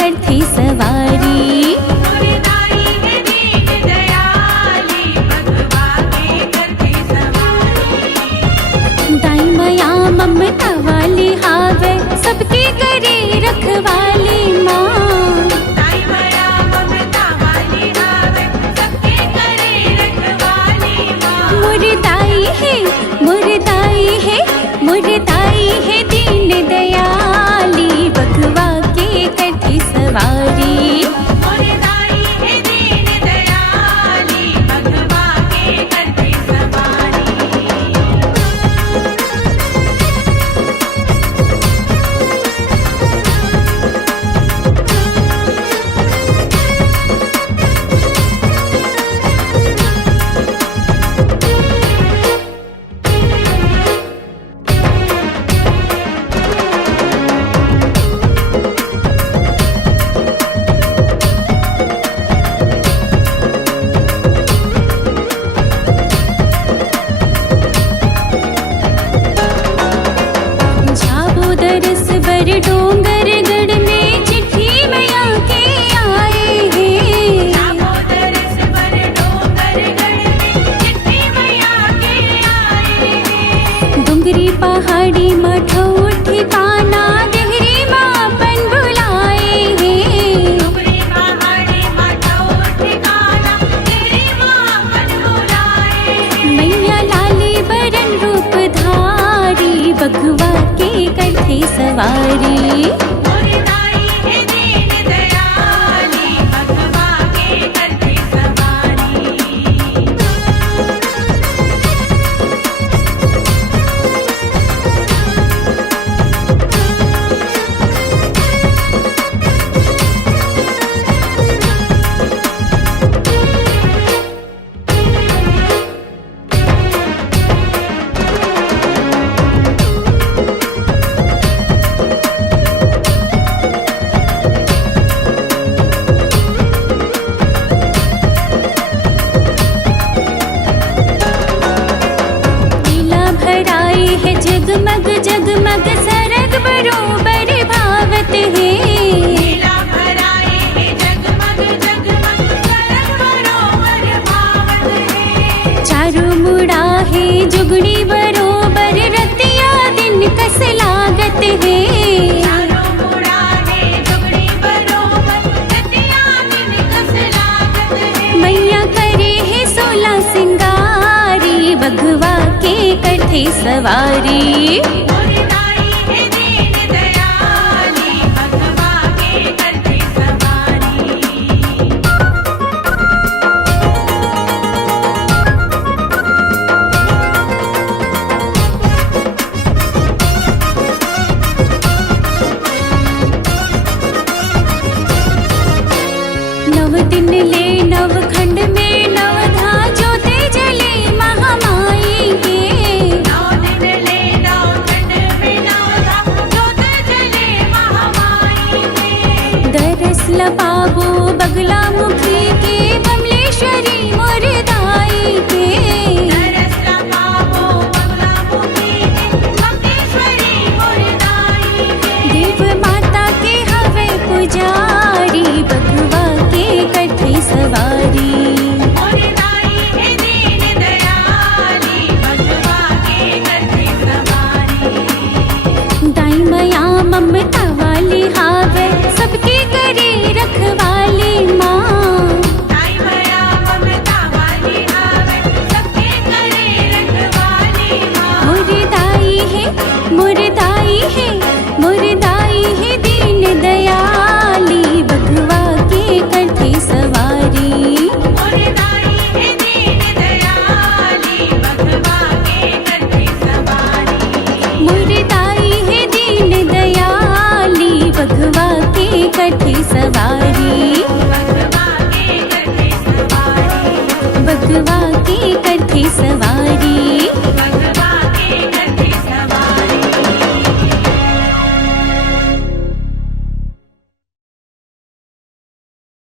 करती सवारी। दाई माया ममता वाली हावे सबके करे रखवाली माँ। दाई माया ममता वाली हावे सबके करे रखवाली माँ। मुरदाई है मुरदाई है मुरदाई है दीन दयाली बघवा के करती सवारी। मुरदाई है दीन दयाली बघवा के करती सवारी। झाबो दरस बर डोंगर गढ़ में चिट्ठी मैया के आए हैं। दामोदरस पर डोंगर गढ़ में चिट्ठी मैया के आए हैं। डुंगरी पहाड़ी मठो ठिकाना देहरी मापन बुलाए हैं। डुंगरी पहाड़ी मठो ठिकाना तेरी माँ मन बुलाए हैं। मैया लाली बरन रूप धारी बघवा के करते सवारी। मुरदाई है दीन दयाली बघवा के करती सवारी। लीला भराई है जगमग जगमग सरग बरोबर भावत है। लीला भराई है जगमग जगमग सरग बरोबर भावत है। चारों मुड़ा है जुगड़ी बरोबर रतिया दिन कस लागत है। चारों मुड़ा है जुगड़ी बरोबर रतिया दिन कस लागत है। मैया करे है 16 सिंगारी बघवा के करते सवारी। मुरदाई है दीन दयाली बघवा के करती सवारी। नव दिन ले नव खंड में नवधा ज्योति जले महामाई के। नौ दिन ले नौ खंड में नवधा ज्योत जले महामाई के। दरस लपाबो बगला मुखी के बमलेश्वरी मुरदाई के। दरस लपाबो बगला मुखी के बमलेश्वरी मुरदाई के। देव माता के हवे पुजारी बघवा के करते सवारी। मुरदाई है दीन दयाली बघवा के करती सवारी। दाई माया ममता वाली हावे सबके करे रखवाली माँ। दाई माया ममता वाली हावे सबके करे रखवाली माँ। मुरदाई है मुरदाई है मुरदाई है दीन दयाली बघवा के करते सवारी। मुरदाई है दीन दयाली बघवा के करती सवारी। मुरदाई है दीन दयाली बघवा के करते सवारी। बघवा के करती सवारी। बघवा के करते सवारी।